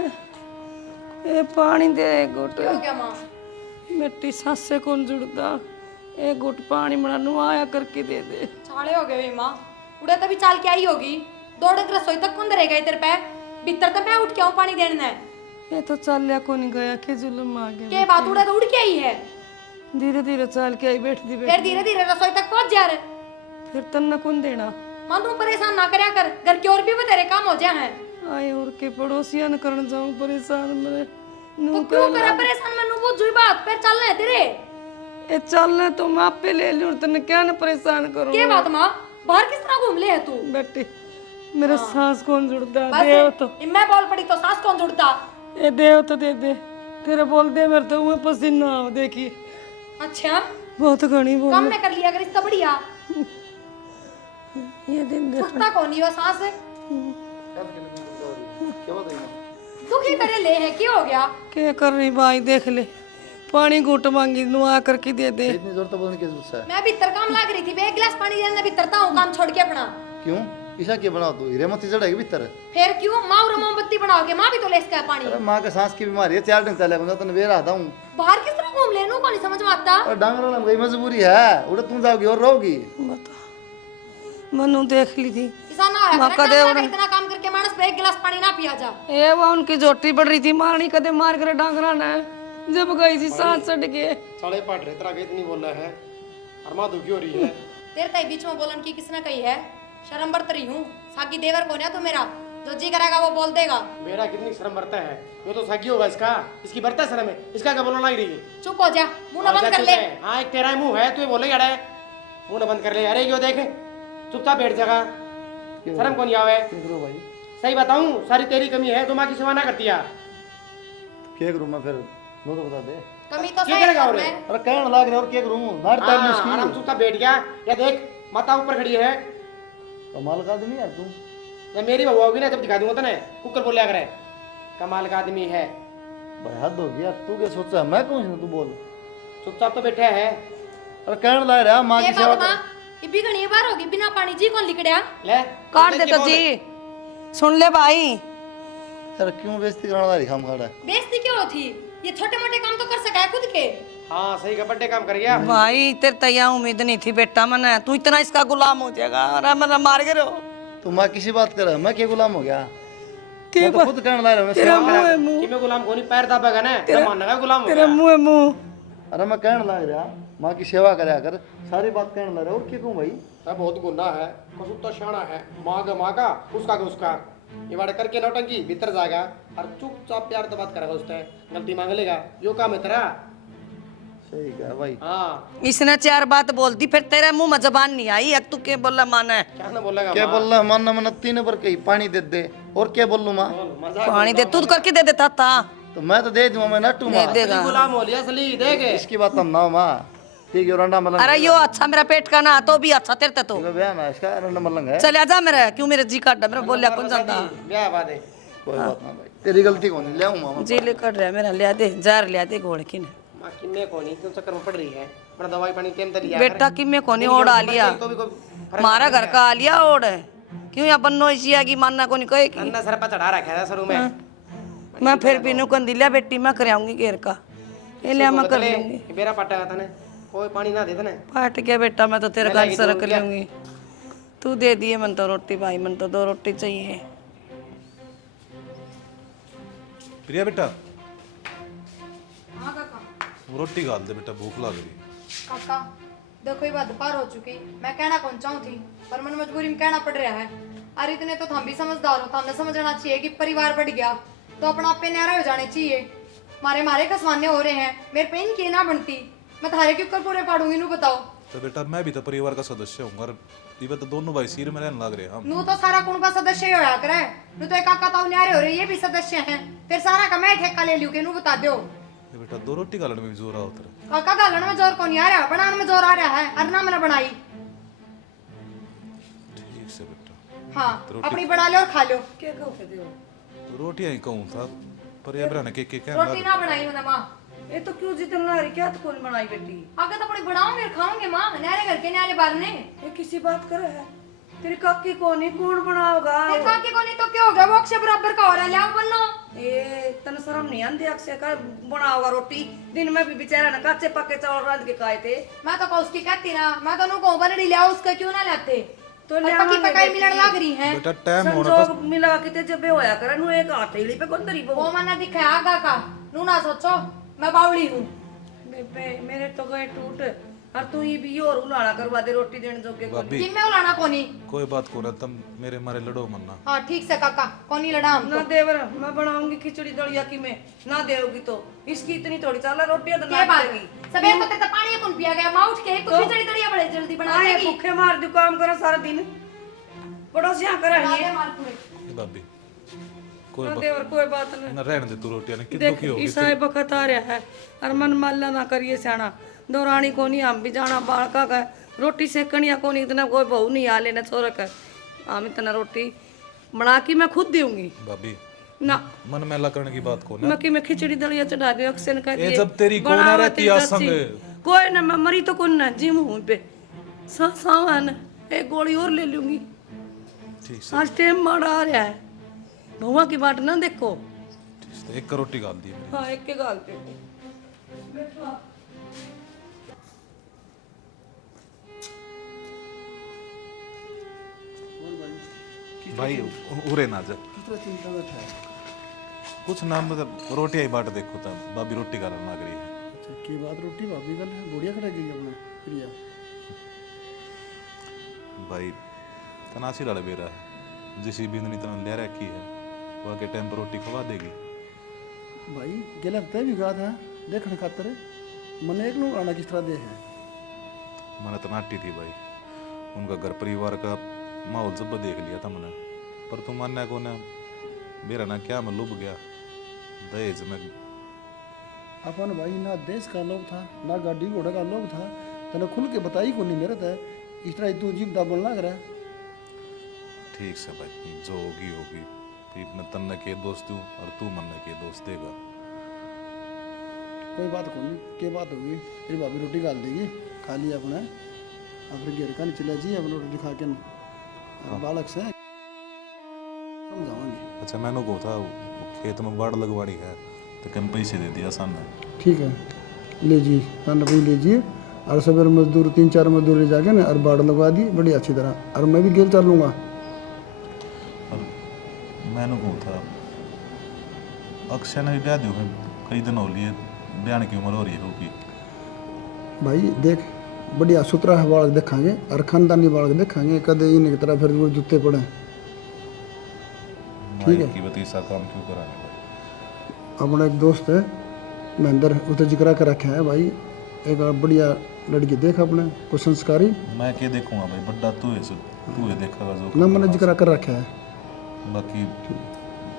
ए पानी दे गुट। क्या हो गया माँ? मिट्टी सांसे कौन जुड़ता। ए गुट पानी बना नुआया करके दे दे। चाले हो गए माँ, उड़े तभी चाल के आई होगी। दौड़ के रसोई तक कौन रहेगा तेरे पे? भीतर तक मैं उठ के आऊँ पानी देने है। ये तो चालिया को नहीं गया के जुलम आ गया। के बात उड़े तो उड़ के आई है। धीरे धीरे चाल के आई बैठ दी फिर धीरे धीरे रसोई तक पहुंच जा रहे। फिर तन्ना कौन देना। माँ तू परेशान ना करया कर, घर के और भी बतेरे काम हो जाए हैं। आए और के पड़ोसिया न करन जाऊं परेशान मेरे तो क्यों करे परेशान? मैं नु बुझ बात फिर चलना है तेरे। ए चलना तो मैं पे ले लूं तने क्या न परेशान करूं। के बात माँ? बाहर किस तरह घूम ले है तू? बेटी मेरा सांस कौन जुड़ता। बस देव तो मैं बोल पड़ी तो सांस कौन जुड़ता? ए देव तो दे दे। तेरे बोल दे मेरे तो मुंह पसीना आओ देखिए। अच्छा बहुत घनी बोल। कम में कर लिया अगर इसका बढ़िया। ये दिन दे छुट्टा कौन ही वो सांस? दुखी करे ले है क्या हो गया? क्या कर रही भाई देख ले। पानी घूट मांगी नुआ करके दे दे। इतनी जोर तो बोलने की जरूरत है। मैं भीतर काम लाग रही थी, मैं एक गिलास पानी देने भीतर था हूं काम छोड़ के अपना। क्यों ईशा के बनाओ तू हीरे मोती चढ़ेगी भीतर। फिर क्यों माँ और मोमबत्ती बनाओगे? माँ भी तो ले इसका पानी। अरे माँ के सांस की बीमारी है 4 दिन चले बंदा तने वेर आता हूं। बाहर किस तरह घूम लेनू को नहीं समझ में आता। और डांगरों में गई मजबूरी है उड़े तुम जाओगी और रहोगी। बता मनु देख ली थी। ऐसा ना होया करे इतना काम करके मानस पे एक गिलास पानी ना पिया जा। ए वो उनकी जोटी बढ़ रही थी मारनी कदे मार कर डांगरा ने जब गई थी सांस चढ़ के। साले पाट रहे तरह के इतनी बोल रहा है और माँ दुखी हो रही है। तेरे ताई बीच में बोलन की किसने कही है? शर्म बरत रही हूँ। साकी देवर कौन है तो मेरा जो जी करेगा वो बोल देगा। मेरा कितनी शर्म बरता है। ये तो साकी होगा इसका, इसकी बरता शर्म है। इसका क्या बोलना लग रही है? चुप हो जा, मुंह ना बंद कर ले। हाँ एक तेरा मुंह है तू बोले अड़े मुंह ना बंद कर ले। अरे क्यों देख चुपचाप बैठ जाएगा। शर्म कौन आवे भाई सही बताऊं सारी तेरी कमी है तो माँ की सेवा ना करती है। क्या करूं मैं फिर वो तो बता दे। कमी तो क्या सही करेगा है और? मैं। अरे कहने लाग रहे और क्या करूं मार टाइम में इसकी। आराम चुपचाप बैठ गया। या देख माता ऊपर खड़ी है। कमाल का आदमी है तू। जब मेरी बहू होगी ना जब दिखा दूंगा तो कुकर बोलिया करे कमाल का आदमी है। भाई हद हो गया तू क्या सोचा मैं कौन तू बोल। चुपचाप तो बैठा है। अरे कहने लाग रहा माँ ये की सेवा बात माँ ये भी घनी बार होगी बिना पानी जी कौन लिकड़या? ले काट दे तो जी सुन ले भाई। अरे क्यों बेइज्जती कराना रही हम खड़ा। बेइज्जती क्यों थी? ये छोटे मोटे काम तो कर सका है खुद के। हाँ सही का बड्डे काम कर गया। भाई तेरे तैया उम्मीद नहीं थी बेटा मने तू इतना इसका गुलाम हो जाएगा। अरे मेरा मार के रहो तू माँ किसी बात कर मैं क्या गुलाम हो गया। मैं तो खुद कहने लाग रहा तेरा हूँ मुंह है मुंह। कि मैं गुलाम को नहीं पैर दाबेगा ना तो मानना का गुलाम हो तेरा गया। मुंह है मुंह। अरे मैं कहने लग रहा माँ की सेवा करया कर सारी बात कहने लग रहा और क्या कहूँ भाई। है बहुत गुंडा है मसूद तो शाना है माँ का उसका का उसका ये वाड़े करके नौटंकी भीतर जाएगा और चुपचाप प्यार तो बात करेगा उससे गलती मांग लेगा यो काम है तेरा। सही कहा भाई। हाँ इसने 4 बात बोल दी फिर तेरे मुंह में जबान नहीं आई। अब तू क्या बोला माने क्या ना बोलेगा क्या बोल रहा मानना मना 3 पर कही पानी दे और क्या बोल लूँ माँ। पानी दे तू करके दे देता था। तो मैं तो दे दूंगा मैं नटू माँ। देगा गुलाम हो लिया असली देख इसकी बात हम ना माँ ठीक है रंडा मलंग। अरे यो अच्छा मेरा पेट का ना तो भी अच्छा तेरे तो ब्याह ना इसका रंडा मलंग है। चल आजा मेरे क्यों मेरे जी काट मेरा बोलिया कौन जाता। ब्याह बात है कोई बात ना भाई तेरी गलती कौन ले आऊँ माँ। जी ले कट रहा मेरा लिया दे जार लिया दे घोड़ की ने माँ किन्ने को नहीं क्यों चक्कर में पड़ रही है अपना दवाई पानी टेम तक लिया बेटा कि मैं कोनी ओढ़ आ लिया तो भी कोई मारा घर का आ लिया ओढ़ क्यों यहाँ बन्नो इसी आगी मानना को नहीं कहे कि अन्ना सर पर चढ़ा रखा है शुरू में। मैं फिर भी नु कंदिलिया बेटी मैं कर आऊंगी घेर का ये लिया मैं कर लूंगी। मेरा पाटा था ने कोई पानी ना दे देने पाट गया बेटा मैं तो तेरे घर से रख लूंगी। तू दे दिए मन तो रोटी भाई मन तो 2 रोटी चाहिए। प्रिया बेटा हाँ काका। वो रोटी खा दे बेटा भूख लग रही। काका देखो ये बात दोपहर हो चुकी। मैं कहना कौन चाहूँ थी पर मन मजबूरी में कहना पड़ रहा है। अरे इतने तो हम भी समझदार हो हमें समझना चाहिए कि परिवार बढ़ गया तो अपना आपे न्यारे हो जाने चाहिए। मारे खसवाने हो रहे हैं मेरे पे इनकी ना बनती मैं थारे के ऊपर पूरे पाड़ूंगी नू बताओ। तो बेटा मैं भी तो परिवार का सदस्य हूँ और ये तो दोनों भाई सिर में रहने लग रहे हैं हम। नू तो सारा कुण का सदस्य ही होया करे। नू तो एक काका ताऊ न्यारे हो रहे ये भी सदस्य हैं। फिर सारा का मैं ठेका ले लूं के नू बता दो। ये बेटा 2 रोटी खाने में भी जोर आता है। काका गालन में जोर कौन आ रहा बनाने में जोर आ रहा है। अरना मैंने बनाई। ठीक से बेटा हाँ अपनी बना लो और खा लो। क्या रोटियां ही कहूँ था पर ये बना के रोटी ना बनाई मैंने माँ। ये तो क्यों जितना रही क्या तो कौन बनाई बेटी आगे तो अपनी बनाऊंगे और खाऊंगे माँ न्यारे घर के न्यारे बार ने। ये किसी बात कर है तेरी काकी को नहीं कौन बनाओगा। काकी को नहीं तो क्या हो गया वो अक्षय बराबर का हो रहा है ले आओ बनो। ये तन शर्म नहीं आंदी अक्सर का बनाओगा रोटी दिन में भी बेचारा ना कच्चे पक्के चावल रांध के खाए थे। मैं तो उसकी कहती ना, मैं तो उनको बनड़ी ले आओ, उसका क्यों ना लाते। तो और पकी पकाई मिलने लग रही है। बेटा टाइम होने संजोग मिला किते जब होया करे नु एक हथेली पे गोंदरी वो मैंने दिखाया आगा का, नू ना सोचो मैं बावली हूँ। बेबे मेरे तो गए टूट और तू ये भी और उलाना करवा दे रोटी देने जोगे को। भाभी जिन में उलाना कोनी। कोई बात को ना, तुम मेरे मारे लड़ो मन्ना। हाँ ठीक से काका, कोनी लड़ा हम ना देवर मैं बनाऊंगी खिचड़ी दलिया की मैं ना देओगी तो इसकी इतनी थोड़ी चाला रोटी तो ना क्या बात देगी। सबे को ते पानी कौन पिया गया, मां उठ के तो खिचड़ी दलिया बड़े जल्दी बना आए देगी। भूखे मार दू काम करो सारा दिन पड़ोसियां करे बना ये दे मार पूरे। ए भाभी कोई ना बात देवर कोई बात नहीं। ना, रहने दे तू रोटी ने कितनी देख की होगी। ईसाई बखत आ रहा है और मन माला ना करिए सियाना दौरानी को नहीं हम भी जाना बालका का रोटी सेकनिया को नहीं इतना कोई बहू नहीं आ लेना छोरा का हम इतना रोटी बना के मैं खुद दूंगी भाभी ना मन मेला करने की बात को ना। मक्की में खिचड़ी दलिया चढ़ा दे अक्सर कह ये दिए जब तेरी को ना बनावा रहती तेरी आ चाची। संग। कोई ना मैं मरी तो कौन ना जिम हूं पे सावन एक गोली और ले लूंगी। ठीक से आज टाइम माड़ा आ रहा है भुआ की बाट ना देखो। ठीक से एक रोटी गाल दी मैंने। हाँ एक के गाल पे बैठो आप। भाई उरे ना जा कितना चिंता में था। कुछ ना, मतलब रोटी आई बाट देखो तब भाभी रोटी गालन लग रही है। अच्छा की बात रोटी भाभी गल है, बढ़िया खड़ा गई अपने प्रिया। भाई तनासी लड़ बेरा है जिस बिंदनी तना ले रखी है वह के टाइम पर रोटी खवा देगी। भाई गेला तय भी गा था देखने खातर मन एक लोग आना किस तरह दे है। मैंने तो नाटी थी भाई, उनका घर परिवार का माहौल जब देख लिया था मैंने, पर तुम मानने को ना मेरा ना क्या मैं लुभ गया दहेज में। अपन भाई ना देश का लोग था ना गाड़ी घोड़ा का लोग था, तने खुल के बताई को नहीं मेरे तो इस तरह तू जीव दाबल लग रहा है। ठीक से भाई जो होगी होगी, फिर मैं तन्ने के दोस्त हूँ और तू मन्ने के दोस्त देगा। कोई बात को नहीं, क्या बात होगी तेरी भाभी रोटी डाल देगी खा लिया अपना अपने घेर का नहीं चला जी अपने रोटी खा के बालक से समझाओगे। अच्छा मैंने को था वो खेत में बाढ़ लगवानी है तो कम पैसे दे दिया सामने। ठीक है लीजिए खाना भी लीजिए और सवेरे मजदूर 3-4 मजदूर ले जाके ना और बाढ़ लगवा दी बड़ी अच्छी तरह और मैं भी गेल चल लूँगा। और मैंने को था अक्षय ने भी ब्याह दी कई दिन हो लिए, ब्याह की उम्र हो रही होगी। भाई देख बढ़िया सुथरा बालक देखांगे और खानदानी बालक देखांगे कदे इन्हें की तरह फिर वो जूते पड़े। ठीक है की बतीसा काम क्यों कराने भाई। अपना एक दोस्त है महेंद्र उसे जिक्र कर रखा है भाई, एक बढ़िया लड़की देख अपने कुछ संस्कारी। मैं क्या देखूंगा भाई, बड्डा तू है देखेगा जो ना मैंने जिक्र कर रखा है। बाकी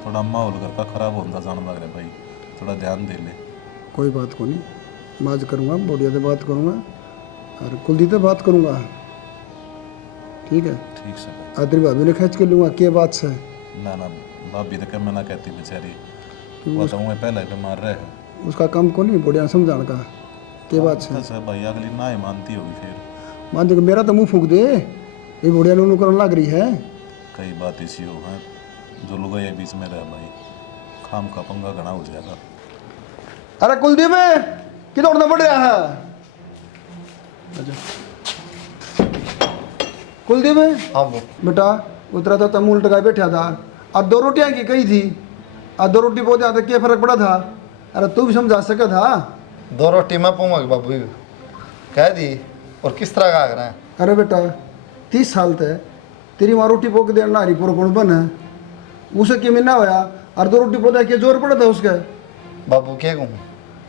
थोड़ा माहौल घर का खराब होता जान लग रहा है भाई, थोड़ा ध्यान दे ले। कोई बात को नहीं, माज करूँगा बढ़िया से बात करूँगा और कुलदीप से बात करूँगा। ठीक है ठीक से भाई। आदरी भाभी ने खींच के लूँगा क्या बात से। ना ना भाभी तो क्या मना कहती बेचारी, बताऊँ पहले पे मार रहे हैं। उसका काम को नहीं बढ़िया समझाने का क्या बात से। अच्छा भाई अगली ना ही मानती होगी फिर। मान देगा मेरा तो मुंह फूक दे ये बढ़िया नूनू करने लग रही है। कई बात इसी हो है जो लोग ये बीच में रह भाई, खाम का पंगा घना हो जाएगा। अरे कुलदीप कि दौड़ना पड़ रहा है। अच्छा कुलदीप हाँ वो बेटा उतरा था तम उल्ट का बैठा था और 2 रोटियां की कही थी और 2 रोटी बहुत ज्यादा क्या फर्क पड़ा था। अरे तू भी समझा सका था। 2 रोटी मैं पाऊंगा बाबू कह दी और किस तरह का रहा है। अरे बेटा 30 साल तक तेरी माँ रोटी पोक देना हरी पूरा कौन बन है उसे कि मिलना होया और 2 रोटी पोता क्या जोर पड़ा था उसका। बाबू क्या कहूँ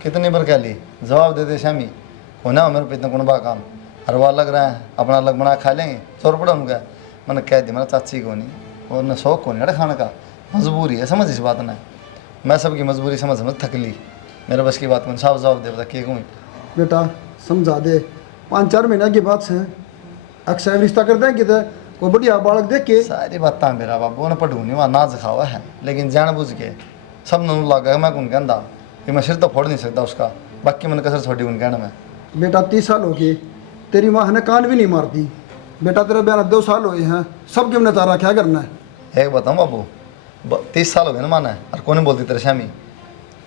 कितनी बार कह ली जवाब दे दे शामी होना मेरे पे इतना कौन बा काम हर बार लग रहा है अपना अलग बना खा लेंगे जोर पड़ा उनका। मैंने कह दी मेरा चाची को नहीं और न शौक को नहीं अरे खाने का मजबूरी है समझ इस बात ने। मैं सबकी मजबूरी समझ समझ थक ली मेरे बस की बात में साफ जवाब दे बता क्या कहूँ। बेटा समझा दे 5-4 महीने की बात से अक्सर रिश्ता कर देंगे तो कोई बढ़िया बालक देख के। सारी बात मेरा बाबू ने पढ़ू नहीं वहाँ नाच खावा है लेकिन जान बुझ के सब नू लगा मैं कौन कहता कि मैं सिर तो फोड़ नहीं सकता उसका बाकी मैंने कसर छोड़ी उन कहना में। बेटा 30 साल हो गए तेरी माँ ने कान भी नहीं मारती। बेटा तेरे बयान 2 साल हुए हैं सब के हमने तारा क्या करना है। एक बताऊँ बाबू 30 साल हो गए ना माना और कौन बोलती तेरे शामी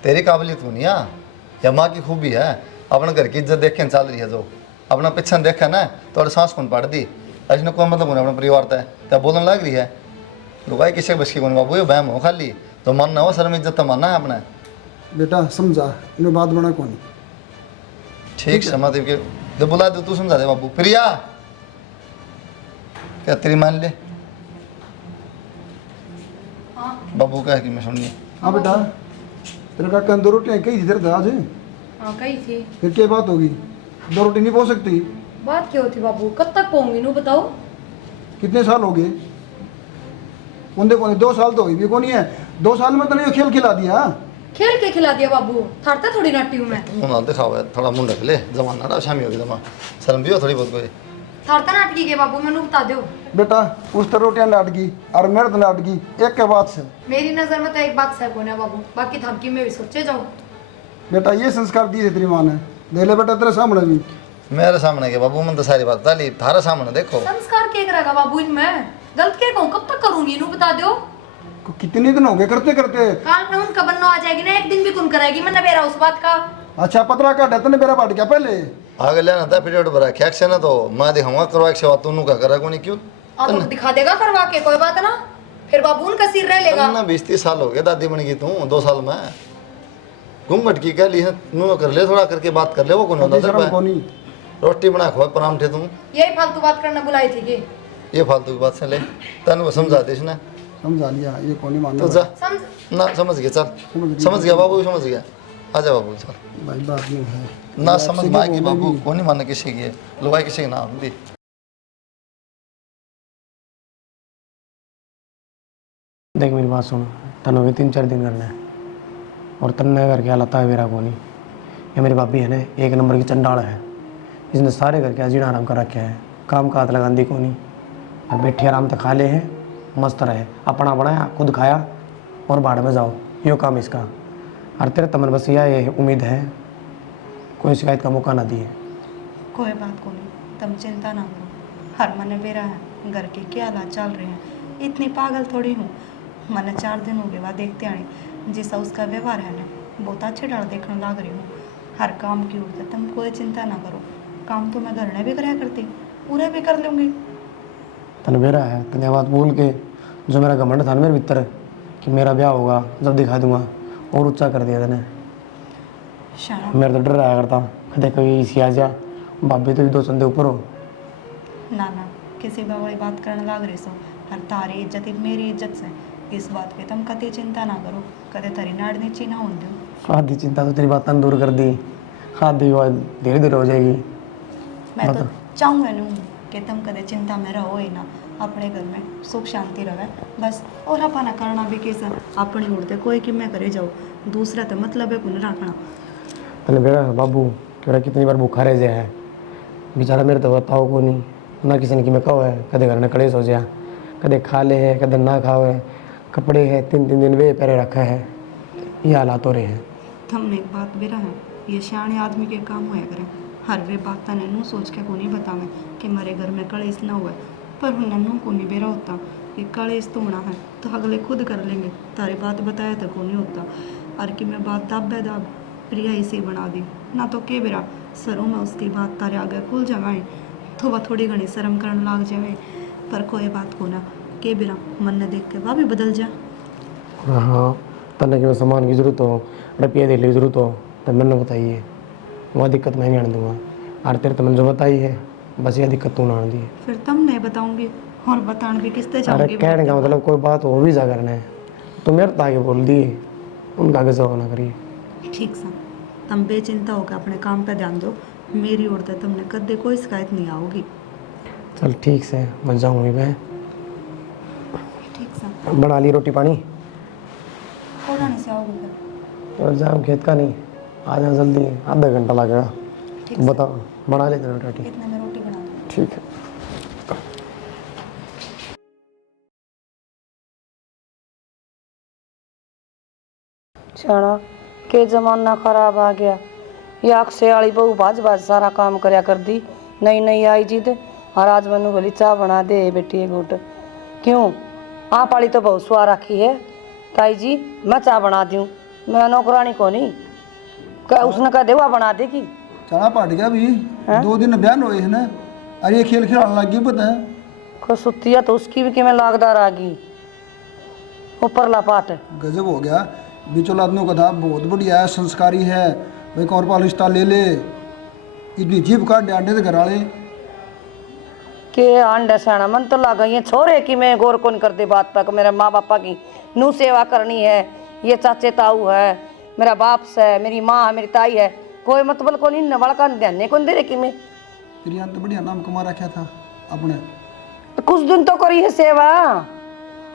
तेरी काबिलियत हो नहीं या माँ की खूबी है अपने घर की इज्जत देखे चल रही है जो अपना पीछे देखा ना तो सांस कौन पड़ दी ऐसा कोई मतलब होने अपने परिवार तय क्या बोलने लग रही है लुगाई किसी बस की कौन बाबू ये बहम हो खाली तो मानना हो शर्म इज्जत तो मानना है अपने बेटा समझा इन्हें बात बना कौन ठीक है मतलब के जब बुला दो तू समझा दे बाबू प्रिया क्या तेरी मान ले हाँ बाबू कह कि मैं सुनिए हाँ बेटा तेरे काका ने 2 रोटियाँ कही थी तेरे से आज हाँ कही थी। फिर क्या बात होगी 2 रोटी नहीं पहुँच सकती बात क्या होती बाबू, कब तक पहुंगी नू बताओ। कितने साल हो गए उन्दे को 2 साल तो हुई भी कौन है 2 साल में तने खेल खिला दिया खेल के खिला दिया बाबू, थारता थोड़ी नाटी हूँ मैं। मुँह नाल दिखाओ है थोड़ा मुंह ढक ले जमाना ना शामी होगी जमा शर्म भी हो थोड़ी बहुत कोई थारता नाटकी के बाबू मैनू बता दो। बेटा उस तरह रोटियाँ लाट गई और मेरे तो लाट गई एक के बाद से मेरी नजर में तो एक बात सह कोने बाबू, बाकी थमकी में भी सोचे जाओ। बेटा ये संस्कार दिए थे तेरी माँ ने देख ले बेटा तेरे सामने भी मेरे सामने के बाबू मन तो सारी बात ताली थारे सामने देखो संस्कार के करेगा बाबू इनमें, गलत क्या कहूँ, कब तक करूंगी नू बता दो। कितने दिन हो गए करते करते काल में उनका बनना आ जाएगी ना, एक दिन भी कौन करेगी, मैं नबेरा उस बात का। अच्छा पतरा काटा तने मेरा बांट गया पहले आगे लेना था पीरियड भरा ख्याक से ना तो मैं दिखाऊंगा करवा के सेवा तू का करा कोनी क्यों अब दिखा देगा करवा के, कोई बात ना, फिर बाबू उनका सिर रह लेगा। ना 20-30 साल हो गए दादी बन गई तू 2 साल में घूंघट की कह ली है नू कर ले थोड़ा करके बात कर ले वो कौन होता शर्म कोनी रोटी बना खो परांठे तू यही फालतू बात करना बुलाई थी कि ये फालतू की बात से ले तन वो समझा देश ना समझा लिया ये कोनी तो मानना जा समझ। ना समझ गया चल समझ गया बाबू समझ गया आजा बाबू चल भाई बात नहीं है ना समझ में आएगी बाबू कौन नहीं मानने किसी की है लुगाई किसी की ना होती देख मेरी बात सुन, तन हो गए 3-4 दिन करना है और तन्ने करके हालत है मेरा कोनी। ये मेरी भाभी है ना एक नंबर की चंडाल है, इसने सारे घर के जीना आराम कर रखे है, काम का हाथ लगांदी कोनी। अब बैठे आराम तक खा ले हैं मस्त रहे, अपना बनाया खुद खाया और बाढ़ में जाओ, यो काम इसका। और तेरे तमन बस ये उम्मीद है कोई शिकायत का मौका ना दिए। कोई बात को नहीं, तुम चिंता ना करो, हर मन बेरा है, घर के क्या हालात चल रहे हैं, इतनी पागल थोड़ी हूँ। मैंने 4 दिन हो गए वह देखते आने जिसका उसका व्यवहार है ना बहुत अच्छे डाल देखने लग रही हूँ। हर काम की ओर तुम कोई चिंता ना करो, काम तो मैं घर में भी कराया करती, पूरे भी कर लूँगी। तन बेरा है तने बात बोल के जो मेरा घमंड था ना मेरे भीतर कि मेरा ब्याह होगा जब दिखा दूंगा और ऊंचा कर दिया तने। शाना मेरा तो डर रहा करता कदे कभी इसी आ जा भाभी तो भी 2 चंदे ऊपर हो। ना ना किसी बाबा बात करने लग रही सो, हर तारी इज्जत मेरी इज्जत से, इस बात पे तुम कभी चिंता ना करो, कदे तारी नाड़ नीची ना होने दो। आधी चिंता तो तेरी बातें दूर कर दी, आधी बात धीरे धीरे हो जाएगी। मैं तो चाहूँगा नहीं कि तुम कदे चिंता में रहो ही ना, अपने घर में सुख शांति रहे बस। और अपना करना भी कैसा अपनी उड़ते कोई कि मैं करे जाओ, दूसरा तो मतलब है कुन रखना। तने बेरा बाबू मेरा कितनी बार भूखा रह जाए है बेचारा, मेरे तो बताओ को नहीं ना किसी ने कि मैं कहो है, कदे घर में कलेश हो जाए, कदे खा ले है कदे ना खाओ है, कपड़े है 3-3 दिन वे पैरे रखा है, ये हालात हो रहे हैं। तुमने एक बात बेरा है, ये सियाने आदमी के काम होया करें, हर वे बात तने नू सोच के को नहीं बतावे कि मेरे घर में कलेश ना हुआ, पर नन्नू को नहीं बेरा होता कि कलेश तो होना है तो अगले खुद कर लेंगे, तारी बात बताया तो को नहीं होता। और कि मैं बात दाबे दाब प्रिया इसे बना दी ना तो के बेरा सरों में उसकी बात तारे आगे खुल जाए तो वह थोड़ी घनी शर्म करने लग जाए, पर कोई बात को ना के बेरा मन ने देख के वह भी बदल जा। हाँ तने कि सामान की ज़रूरत हो, रुपये देने की ज़रूरत हो तो मैंने बताइए, वह दिक्कत मैं नहीं आने दूँगा। और तेरे तो मैंने जो बताई है बस यह दिक्कत तू ना आने दी। फिर तुम नहीं बताऊंगी और बताने भी किससे अरे चाहूंगी। कहने का मतलब कोई बात हो भी जा करना है तो मेरे तो आगे बोल दिए, उनका आगे जवाब ना करिए। ठीक सा तुम बेचिंता होकर अपने काम पे ध्यान दो, मेरी ओर से तुमने कदे कोई शिकायत नहीं आओगी। चल ठीक से मैं जाऊँगी मैं ठीक सा बना ली रोटी पानी थोड़ा नहीं से आओगे फिर। और जाऊँ खेत का नहीं आ जाओ जल्दी, आधा घंटा लगेगा। ठीक बताओ बना लेते हैं रोटी। इतने में रोटी बना दो। ठीक है। छाना के जमाना खराब आ गया, याक से आली बहू भाज भाज सारा काम करया कर दी, नई नई आई जिद और आज मनु बोली चाह बना दे बेटी एक घूट। क्यों आप वाली तो बहुत सुआ रखी है, ताई जी मैं चाय बना दूँ, मैं नौकरानी को नहीं उसने कह देवा बना देगी। चना पट गया भी 2 दिन बयान हुए है ना, अरे ये खेल खिलाने लग गई पता है। को सुतिया तो उसकी भी कि मैं लागदार आ गई ऊपर लापाट। गजब हो गया। बिचौल आदमियों का था बहुत बढ़िया है, संस्कारी है भाई, कौर पालिस्ता ले ले, इतनी जीप काट डांडे थे घर वाले के अंडा साना मन तो लगा ये छोरे कि मैं गौर कौन कर दे बात तक। मेरे माँ बापा की नू सेवा करनी है, ये चाचे ताऊ है, मेरा बाप है, मेरी माँ है, मेरी ताई है, कोई मतलब को नहीं नवल का ध्यान कौन दे रही कि मैं। तेरी तो बढ़िया नाम कमा रखा था अपने। तो कुछ दिन तो करी है सेवा,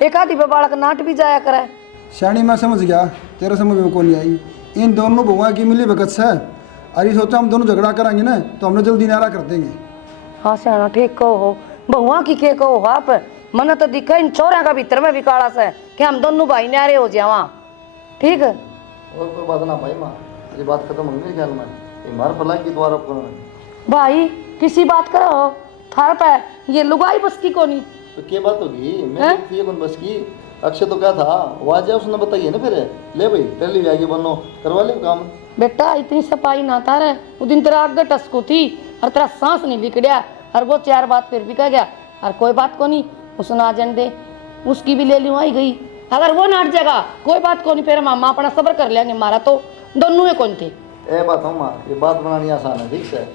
एक आधी पे बालक नाट भी जाया करे। श्याणी मैं समझ गया, तेरे समझ में कौन नहीं आई। इन दोनों बहुआ की मिली भगत से, अरे सोचा हम दोनों झगड़ा करेंगे ना तो हमने जल्दी नारा कर देंगे। हाँ सियाना ठीक कहो हो, बहुआ की के कहो आप, मन तो दिखा इन छोरा का भीतर में भी काला से कि हम दोनों भाई नारे हो जावा। ठीक है और कोई बात ना भाई माँ, ये बात खत्म हो गई ख्याल में, ये मार पला की द्वारा भाई किसी बात करो थार पे ये लुगाई बस की कोनी। तो क्या बात होगी, मैं ये कौन बस की। अक्षय तो क्या था वो आज उसने बताइए ना, फिर ले भाई पहले भी आगे बनो करवा ले काम। बेटा इतनी सफाई ना था रे, वो दिन तेरा आगे टसको थी और तेरा सांस नहीं बिगड़िया, और वो 4 बात फिर भी कह गया, और कोई बात को नहीं उसने आ जाने दे, उसकी भी ले लूँ आई गई। अगर वो नाट जाएगा कोई बात को नहीं, फिर मामा अपना सब्र कर लेंगे, मारा तो दोनों में कौन थे। ए बात हम माँ, ये बात बनानी आसान है, ठीक से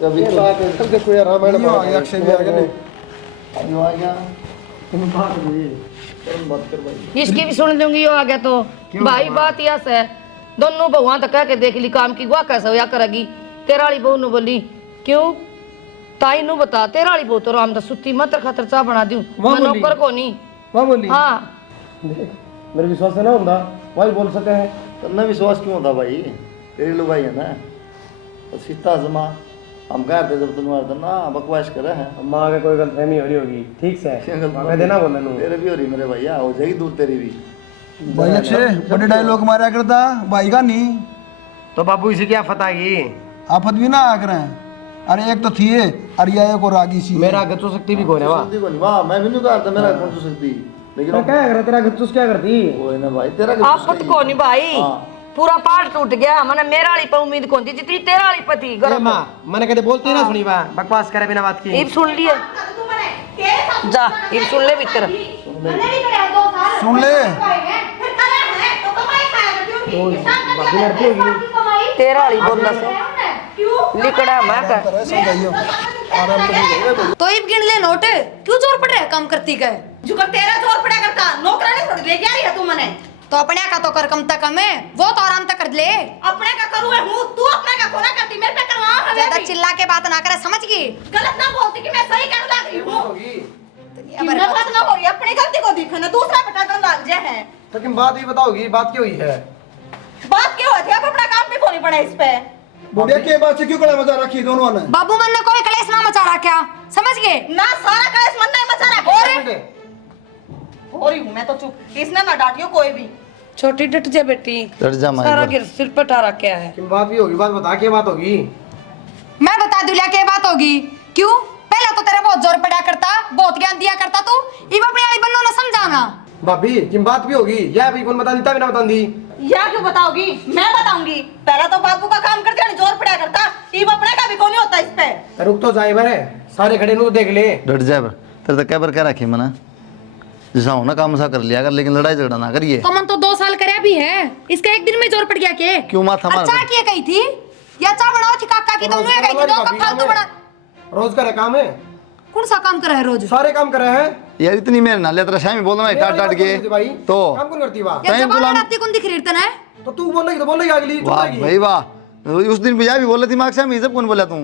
जब ये बात है सबके कोई रामायण ये आ गया, अक्षय भी आ गया नहीं। यो आ गया तुम बात हुई बात कर भाई, इसकी भी सुन लूंगी यो आ गया तो। भाई बात यस है, दोनों बहुआ तो कह के देख ली काम की गुआ कैसे होया करेगी। तेरा वाली बहू ने बोली क्यों ताई नु बता, तेरा वाली बहू तो राम दा सुती मत खातर चाह बना दूं, मैं नौकर को नहीं। वाह बोली हाँ मेरे विश्वास है ना होता वही बोल सके हैं। तन्ना विश्वास क्यों होता भाई, तेरी लोग भाई है ना, तो सीता जमा हम कहते जब तुम ना बकवास करे हैं। माँ के कोई गलतफहमी हो रही होगी, ठीक से मैं देना बोला नू तेरे भी हो रही मेरे भैया, हो जाएगी दूर तेरी भी। भाई अक्षय बड़े डायलॉग मारा करता भाई का नहीं, तो बाबू इसे क्या फता की आफत भी ना आ करें। अरे एक तो थी ये अरिया एक और रागी सी, मेरा गच्चू शक्ति भी कौन है वाह, सुनती को नहीं वाह, मैं भी नहीं करता मेरा कौन सी सकती, लेकिन मैं क्या कर तेरा गच्चूस क्या करती वो है ना भाई तेरा आफत को नहीं भाई, पूरा पाठ टूट गया। मैंने मेरा वाली पे उम्मीद कौन थी जितनी तेरा वाली पति गरम। माँ मैंने कहते बोलती ना सुनी बा, बकवास करे बिना बात की। इब सुन लिए जा, इब सुन ले भीतर सुन ले। तेरा वाली बोलना से लिकड़ा मैं कर समझाइयो आराम से। तो इब गिन ले नोट, क्यों जोर पड़ रहा है काम करती का। जुकर तेरा जोर पड़ा करता, नौकरानी थोड़ी ले जा रही है तू मने। तो अपने का तो कर कम तक है, वो तो आराम तक कर ले। अपने का करूँ हूँ, तू अपने का कोना करती, मेरे पे करवा हमें ज्यादा भी। चिल्ला के बात ना करे, समझ गई। गलत ना बोलती कि मैं सही कर रही हूँ। अब मैं बात ना हो रही, अपनी गलती को दिखा ना, दूसरा बेटा डाल जे है। लेकिन बात ये बताओगी बात क्यों हुई है। बात क्यों होती है, अब अपना काम भी खोनी पड़ा इस पे। बुढ़िया के बात से क्यों कड़ा मजा रखी दोनों ने। बाबू मन ने कोई कलेश ना मचा रहा क्या, समझ गए ना सारा कलेश मन नहीं मचा रहा। हो रही हूँ मैं तो चुप, इसने ना डांटियो कोई भी। छोटी डट जा बेटी, डट जा माँ सारा गिर सिर पर ठारा क्या है। लेकिन बात भी होगी, बात बता क्या बात होगी। मैं बता दूं क्या बात होगी। क्यों पहले तो तेरा बहुत जोर पड़ा करता, बहुत ज्ञान दिया करता तू, इब अपनी वाली बन्नो ना समझाना। भाभी किन बात भी होगी, यह भी कौन बता देता भी ना बता दी। या क्यों बताओगी, मैं बताऊंगी। पहला तो बाबू का काम करते जोर पड़ा करता, इब अपने का भी कौन नहीं होता इस पे। रुक तो जाए मेरे सारे खड़े तो देख ले। डट जाए पर तेरे तो क्या पर क्या रखी मना, जैसा हो ना काम सा कर लिया कर, लेकिन लड़ाई झगड़ा ना करिए। तो मन तो 2 साल करया भी है, इसका एक दिन में जोर पड़ गया के। क्यों माथा मार अच्छा किए गई थी या चा बनाओ थी काका की, तो उन्हें गई थी तो कब फालतू बना। रोज का काम है, कौन सा काम कर रहा है रोज। सारे काम कर रहे हैं यार, इतनी मेरे ना ले तेरा शामी बोल रहा है टाट टाट के भाई। तो काम कौन करती वाह। या टाइम जबान गुलाम- लड़ाती कौन दिख रही है। तो तू बोलेगी तो बोलेगी अगली वाह भाई वाह, उस दिन भी भी बोले दिमाग से हम जब कौन बोला तू,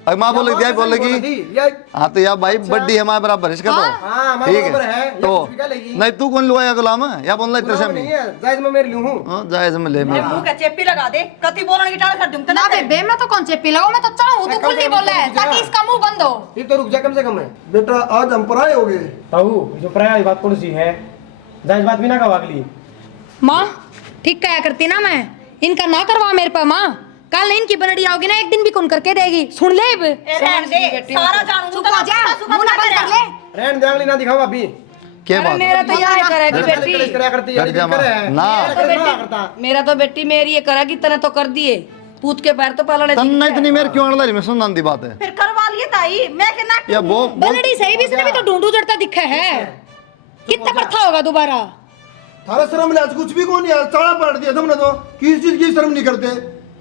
अगर माँ बोलेगी क्या बोलेगी। हाँ तो यार भाई बड्डी है हमारे बराबर इसका तो ठीक है। तो नहीं तू कौन लुआया गुलाम या बोल रहा तेरे सामने जायज में मेरी लूं हूं। हाँ जायज में ले मैं मुंह का चेपी लगा दे, कति बोलने की टाल कर दूं ना बे मैं तो कौन चेपी लगाऊं, मैं तो चाहूं तू खुल नहीं बोल रहा है ताकि इसका मुंह बंद हो। ये तो रुक जा कम से कम है। बेटा आज हम पराए हो गए। ताऊ जो प्राय बात कौन सी है, जायज बात भी ना कहा अगली। माँ ठीक क्या करती ना, मैं इनका ना करवा मेरे पे। माँ कल इनकी बनड़ी आओगी ना, एक दिन भी कौन करके देगी, सुन ले। रहन दे, सारा जानू चुप हो जा, मुंह ना बंद कर ले। रहन दे अगली ना दिखाओ अभी। क्या अरे बात मेरा तो यह करेगी बेटी करती कर जा मां ना मेरा तो बेटी मेरी ये करेगी तने तो कर दिए पूत के पैर तो पलड़े तन्ना इतनी मेरे क्यों अड़ला मैं सुनना दी बात है फिर करवा लिए ताई मैं के नाक या वो बलड़ी सही भी इसने भी तो ढूंढू जड़ता दिखा है कितना बर्था होगा दोबारा थारा शर्म लाज कुछ भी कौन यार चाड़ा पलट दिया तुमने तो किसी चीज की शर्म नहीं करते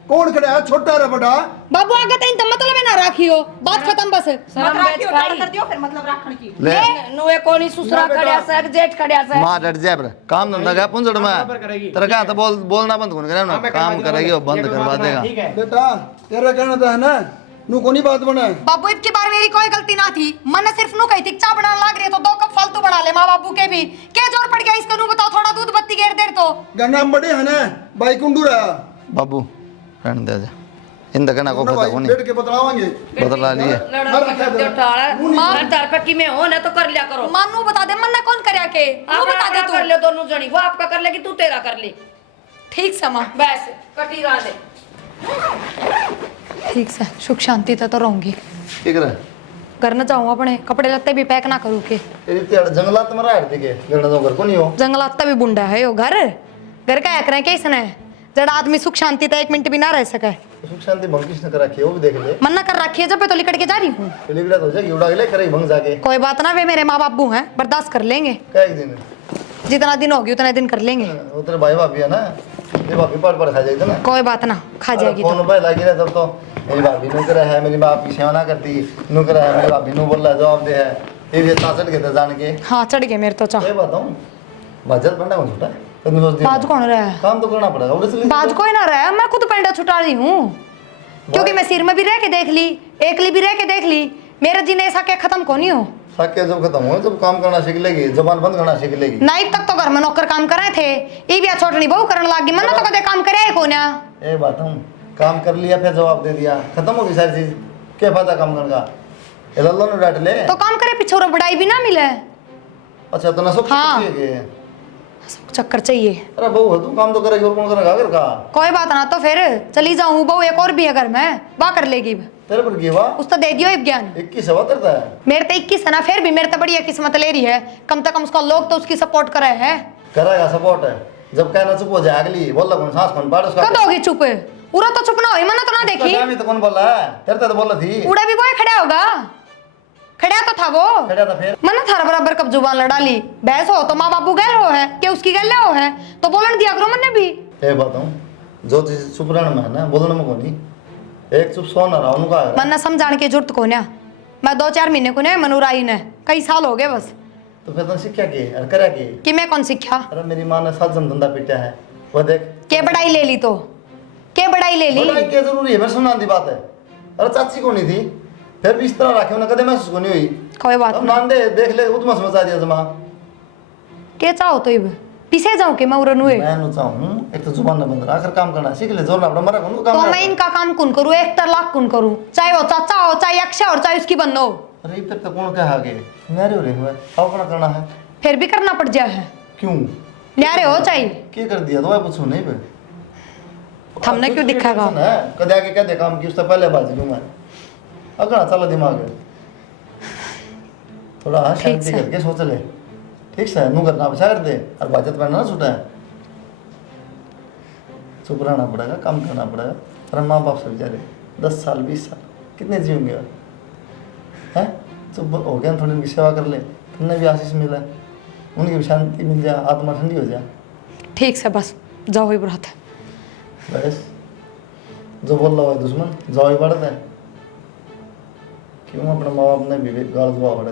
कौन खड़ा है छोटा रे बड़ा बाबू आगे तो इन मतलब है ना राखियो बात खत्म बस शर्म बेच खाई कर दियो फिर मतलब राखण की ले नुए कोनी ससुरा खड़या से जेठ खड़या से मां डट जाए bre काम धंधा का पुंजड़ में तेरा क्या तो बोलना बंद कौन करे ना काम करेगी वो बंद करवा देगा बेटा तेरा कहना तो है ना नू कोनी बात बने बाबू इतनी बार मेरी कोई गलती ना थी मन ने सिर्फ नू कही थी चाय बनाने लग रही है तो 2 कप फालतू बना ले माँ बाबू के भी क्या जोर पड़ गया इसको नू बताओ थोड़ा दूध बत्ती गेर देर तो गन्ना बड़े है ना भाई कुंडू रहा बाबू रहने दे जा इन दकना को पता कोनी बैठ के बतलावांगे बदला लिए लड़का कर दे उठाड़ा मां तार पे कि मैं हो ना तो कर लिया करो मानू बता दे मन ने कौन करया के नू आप बता दे कर ले दोनों जनी वो आपका कर लेगी तू तेरा कर ले ठीक से माँ बस कटी रहा दे ठीक से सुख शांति तो रहूंगी ठीक है घर न जाऊँ अपने कपड़े लत्ते भी पैक ना करूँ के तेरी तेड़ जंगलात में रह दिखे गणना तो घर को नहीं हो जंगलात भी बुंडा है यो घर घर का एक रहे के इसने जड़ा आदमी सुख शांति तो 1 मिनट भी ना रह सके सुख शांति भंग किसने कर रखी है वो भी देख ले मन्ना कर रखी है जब तो लिकट के जा रही हूँ लिगड़ा तो जाएगी उड़ा ले करे भंग जाके कोई बात ना वे मेरे माँ बाबू हैं बर्दाश्त कर लेंगे क्या एक दिन जितना दिन होगी उतना दिन कर लेंगे वो तेरे भाई भाभी है ना ये भाभी पर खा जाएगी ना कोई बात ना खा जाएगी फोन पे लगी रहे तब तो मेरी भाभी नौकर है मेरी बाप की सेवा ना करती नौकर है मेरी भाभी नु बोल रहा जवाब दे है ये भी सासट के जान के हाँ चढ़ गए मेरे तो चाह ये बताऊं बाजत बनना कौन छोटा कभी सोच बाज कौन रहा है काम तो करना पड़ेगा और इसलिए बाज कोई ना रहा है मैं खुद पेंडा छुटा रही हूँ क्योंकि मैं सिर में भी रह के देख ली एकली भी रह के देख ली मेरे जीने ऐसा क्या खत्म को नहीं हो साक्य जब खत्म हो जब काम करना सीख लेगी जबान बंद करना सीख लेगी नाइट तक तो घर में नौकर काम कर रहे थे ये भी छोटनी बहू करने लगी मन तो कदे काम करे को ना ये बात हूँ काम कर लिया फिर जवाब दे दिया खत्म हो गई सारी चीज क्या फायदा काम करने का ये लल्लो ने डांट ले तो काम करे पिछोरा बढ़ाई भी ना मिले अच्छा तो ना सब हाँ। चाहिए चक्कर चाहिए अरे बहू तू काम तो करेगी और कौन करेगा घर का कोई बात ना तो फिर चली जाऊं बहू एक और भी है घर में वाह कर लेगी तेरे पर की वाह उस तो दे दियो ज्ञान 21 हवा करता है मेरे तो 21 है ना फिर भी मेरे तो बढ़िया किस्मत ले रही है कम से कम उसका लोग तो उसकी सपोर्ट करे है करेगा सपोर्ट है जब कहना चुप हो जाए अगली बोल कौन सांस कौन पाड़ उसका कद होगी चुप पूरा तो चुप ना हो मना तो ना देखी मैं तो कौन बोला है तेरे तो बोल थी उड़ा भी वो खड़ा होगा खड़ा तो था वो खड़ा था फिर मना थारा बराबर कब जुबान लड़ा ली बहस हो तो माँ बापू गैर हो है कि उसकी गैल हो है तो बोलन दिया करो मन ने भी ये बताऊं जो चीज चुप रहने में है ना बोलने में कोनी एक चुप सोना रहा उनका है मन ने समझाने की जरूरत को ना मैं 2-4 महीने को ने मनोराई ने कई साल हो गए बस तो फिर तो सीखा के अरे करा के कि मैं कौन सीखा अरे मेरी माँ ने 7 जन धंधा पीटा है वो देख के बड़ाई ले ली तो के बड़ाई ले ली बोला क्या जरूरी है मेरे सुनना दी बात है अरे चाची को नहीं थी फिर भी इस तरह रखे उन्हें कदे महसूस को नहीं हुई कोई बात अब नहीं मान दे देख ले उतना समझा दिया जमा के चाहो तो इब पीछे जाऊं के मैं उरन हुए मैं नु चाहूं एक तो जुबान न बंद रहा आखिर काम करना सीख ले जोर ना अपना मरा कौन काम तो करा। मैं इनका काम कौन करूं 1 लाख कौन करूं चाहे वो चाचा हो चाहे अक्षय और चाहे उसकी बंदो अरे फिर तो कौन कहा आगे न्यारे हो रहे हुए अब अपना करना है फिर भी करना पड़ जाए है क्यों न्यारे हो चाहे क्या कर दिया तो मैं पूछूं नहीं बे हमने क्यों दिखागा कदे आगे क्या दे काम की उससे पहले बाजी लूं मैं अगला चला दिमाग थोड़ा शांति करके सोच ले ठीक से नू करना बचा कर दे और बाजत पहनना ना छूटा है चुप रहना पड़ेगा काम करना पड़ेगा और माँ बाप से बेचारे 10 साल 20 साल कितने जीवेंगे हैं चुप हो गया थोड़ी उनकी सेवा कर ले तुमने भी आशीष मिला उनकी भी शांति मिल जाए आत्मा ठंडी हो जाए ठीक से बस जाओ ही बुरात है बस जो बोल रहा है दुश्मन जाओ ही बढ़ता है क्यों अपने माँ बाप ने भी गाल दुआ बड़े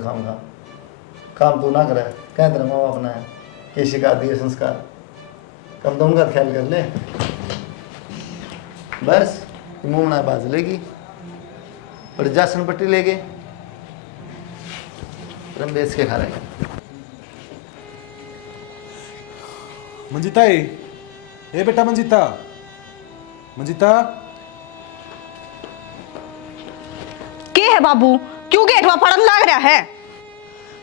काम तू ना करे कह तेरे माँ बाप ने के शिकार दिए संस्कार कम तो उनका ख्याल कर ले बस मुँह बनाए बाज लेगी और जासन पट्टी लेके रम बेच के खा रहे मंजिता ए बेटा मंजिता मंजिता के है बाबू क्यों गेटवा पड़न लग रहा है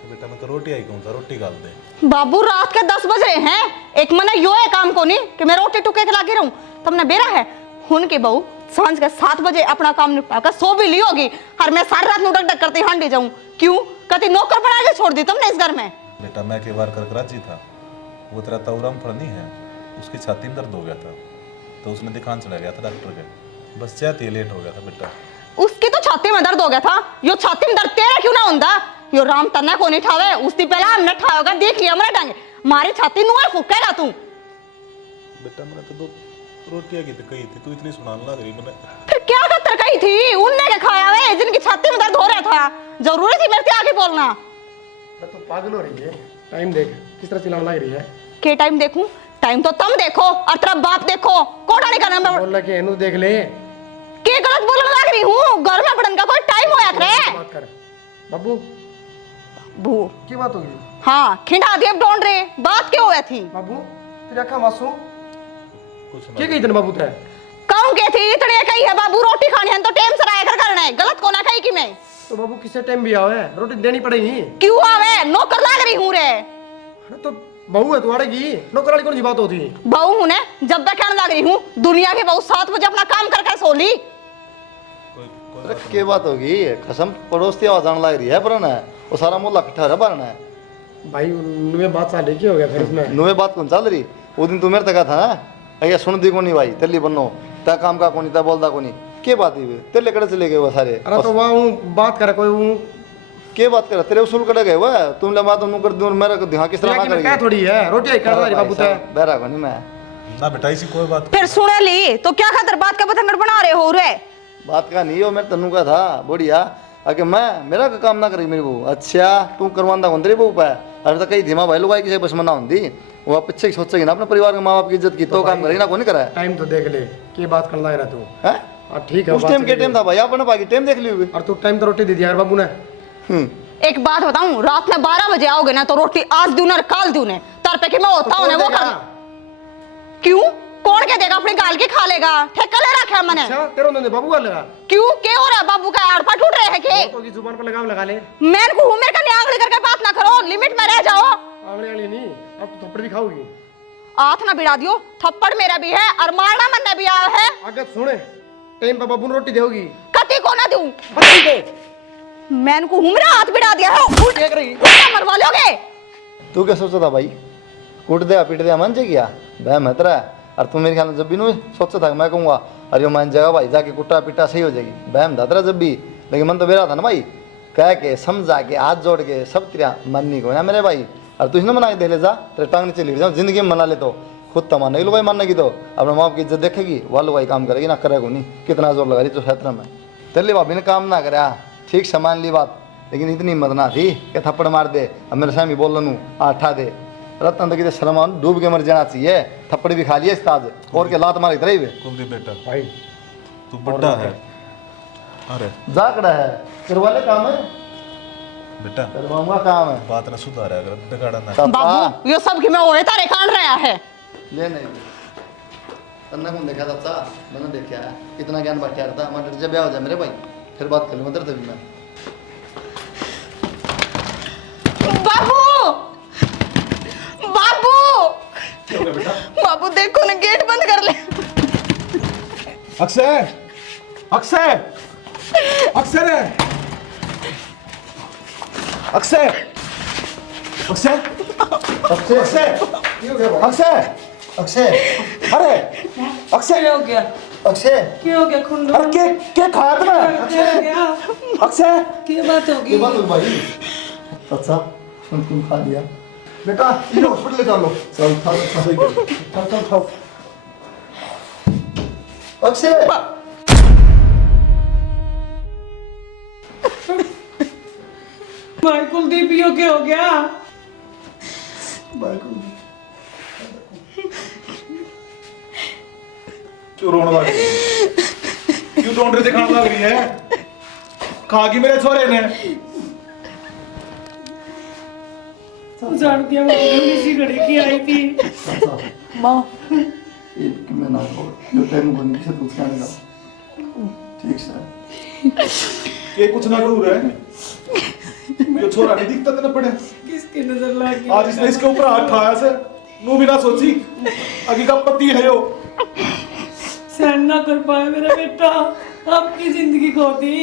बेटा मैं तो रोटी आई कौन सा रोटी गाल दे बाबू रात के 10 बज रहे हैं एक मना यो है काम को नहीं कि मैं रोटी टुके के लागे रहूं तुमने बेरा है हुन के बहू सांझ के 7 बजे अपना काम निपटाकर सो भी ली होगी और मैं सारी रात नुटक डक करती हांडी जाऊं क्यों कभी नौकर बना के छोड़ दी तुमने इस घर में बेटा मैं के बार कर कराची था, वो तेरा तवरम फड़ नहीं है, उसकी छाती में दर्द हो गया था तो उसने दिखाने चला गया था डॉक्टर के, बस चाहते लेट हो गया था बेटा। उसकी तो छाती में दर्द हो गया था, यो छाती में दर्द तेरा क्यों ना होंदा? यो राम तना को नहीं ठावे, उसकी पहला हमने ठावेगा, देख लिया हमने टांगे मारी छाती नुआ फुकेगा तू। बेटा मैंने तो दो रोटियां की कही थी, तू इतनी सुनाने लग रही मैंने। फिर क्या कतर कही थी? उनने क्या खाया वे जिनकी छाती में दर्द हो रहा था? जरूरी थी मेरे से आगे बोलना? तो पागल हो रही है, टाइम देख किस तरह चिल्लाने लग रही है। के टाइम देखूं? टाइम तो तुम देखो और तेरा बाप देखो, कोठा नहीं करना मैं बोल के एनु देख ले। के गलत बोलने लग रही हूँ? घर में पढ़ने का कोई टाइम होया करे? बात कर बाबू, बू की बात होगी? हाँ खिंडा दिए ढूंढ रहे, बात क्यों हुई थी? बाबू तेरी आंखें मासूम कुछ क्या कही तने बाबू ते? कहूं के थी इतने कही है बाबू रोटी खानी है तो टाइम से आया कर करना है, गलत को ना कही कि मैं। तो बाबू किसे टाइम भी आवे, रोटी देनी पड़ेगी। क्यों आवे? नौकर लग रही हूँ रे। तो बहू है तुम्हारेगी, नौकर वाली कौन सी बात होती है? बहू हूँ ने, जब मैं कहने लग रही हूँ दुनिया की बहू 7 बजे अपना काम कर कर सो ली। अरे क्या बात होगी, कसम पड़ोस की आवाज आने लग रही है पर ना वो सारा मोहल्ला इकट्ठा रहा बारना है भाई। उनमें बात साले की हो गया फिर इसमें। नुए बात कौन चल रही? वो दिन तू मेरे तक था ना, अरे सुन दी कोनी भाई तेली बनो ता काम का कोनी ता बोलता कोनी, के बात ही तेले कड़े चले गए वो सारे। अरे तो वहाँ बात करे कोई के बात कर तेरे उसूल कड़े गए वो तुम ले बात उन्होंने कर दूं मेरा ध्यान किस तरह ना करेगी? थोड़ी है रोटी आई कर रही बाबू ते बेरा कोनी मैं ना बेटा ऐसी कोई बात। फिर सुने ली तो क्या खातर बात का पतंगड़ बना रहे हो रे? बात का नहीं हो मेरे तन्नू का था बढ़िया आगे मैं मेरा का काम ना करेगी मेरी बहू। अच्छा तू करवांदा कौन तेरी बहू पे? अरे तो कई धीमा भाई लोग आई किसी बस मना होंगी वो पीछे सोचेगी ना अपने परिवार के माँ बाप की इज्जत की तो काम करेगी ना कौन करा है? टाइम तो देख ले की बात करना है तू हैं? ठीक है उस टाइम के टाइम था भाई अपने बाकी टाइम देख लियो। और तू टाइम तो रोटी दे दिया यार बाबू ने। एक बात बताऊं, रात में 12 बजे आओगे ना तो रोटी आज दूं ना काल दूं ने तर पे कि मैं होता हूं वो कर। क्यों? कौन के देगा? अपनी गाल के खा लेगा, ठेका ले रखा है मैंने। अच्छा तेरे उन्होंने बाबू का लगा क्यों? क्या हो रहा है? बाबू का आड़पा टूट रहे है के? तो की जुबान पर लगाम लगा ले। मैं को हूं मेरे का न्यांगली करके बात ना करो, लिमिट में रह जाओ। आंगली वाली नहीं, अब तो थप्पड़ भी खाओगी। हाथ ना बिड़ा दियो, थप्पड़ मेरा भी है और मारना मन भी आया है। आगे सुने टाइम पर बाबू ने रोटी देगी कति को ना दूं मैं को हूं मेरा हाथ बिड़ा दिया है। उठ देख रही उल्टा मरवा लोगे। तू क्या सोचता था भाई? कूट दिया पीट दिया मन जे गया वह महतरा है। और तू मेरे ख्याल में जब भी नहीं सोचता था मैं कहूँगा अरे मान जाएगा भाई जाके कुट्टा पिट्टा सही हो जाएगी बहम दादरा जब भी, लेकिन मन तो मेरा था ना भाई कह के समझा के हाथ जोड़ के सब तेरा मन नहीं को ना मेरे भाई। और तू इसने मना के दे ले जा तेरे टांग नीचे लिख जाओ जिंदगी में मना ले तो खुद तो मान लो भाई मानने की तो अपने माँ बाप की इज्जत देखेगी वालो भाई काम करेगी ना करेगा नहीं कितना जोर लगा रही तो क्षेत्र में तेरे भाभी ने काम ना करा ठीक सामान ली बात लेकिन इतनी हिम्मत ना थी कि थप्पड़ मार दे अब मेरे सामने बोल लूँ आठा दे रतन तो कितने शर्मा डूब के मर जाना चाहिए थप्पड़ भी खा लिया इस ताज और के लात मारी तरह कुलदीप बेटा भाई तू बड्डा है। अरे जाकड़ा है करवा ले काम है बेटा करवाऊंगा काम है बात ना सुधार है अगर बिगाड़ा ना। बाबू यो सब कि मैं ओए तारे कांड रहा है। ले नहीं तन्ना कौन देखा था मैंने देखा है इतना ज्ञान बांटा था मैं डर जब ब्याह हो जाए मेरे भाई फिर बात कर लूँगा तभी मैं। बाबू बाबू बाबू देखो ना गेट बंद कर ले। अक्षय अक्षय अक्षय अक्षय अक्षय अक्षय अक्षय अक्षय अरे अक्षय क्या हो गया? अक्षय क्या हो गया खुंडो? अरे के खाया था क्या हो गया? अक्षय क्या बात होगी? ये बात हो भाई अच्छा सुन तुम खा लिया बेटा ये हॉस्पिटल ले चलो चल चल चल चल अक्षय भाई कुलदीप यो क्या हो गया? क्यों रोने लग रही है? क्यों ढूंढ रहे दिखाने लग रही है? खा गई मेरे छोरे ने। जान दिया वो इसी घड़ी की आई थी माँ। एक मैं ना हो जो टाइम बन से पूछ के आएगा ठीक सर ये कुछ ना करूँ रहे ये छोरा नहीं दिखता तेरे पड़े किसकी नजर लगी? आज इसने इसके ऊपर हाथ खाया से नू भी ना सोची अगी का पति है यो सहन ना कर पाया मेरा बेटा, आपकी जिंदगी खो दी।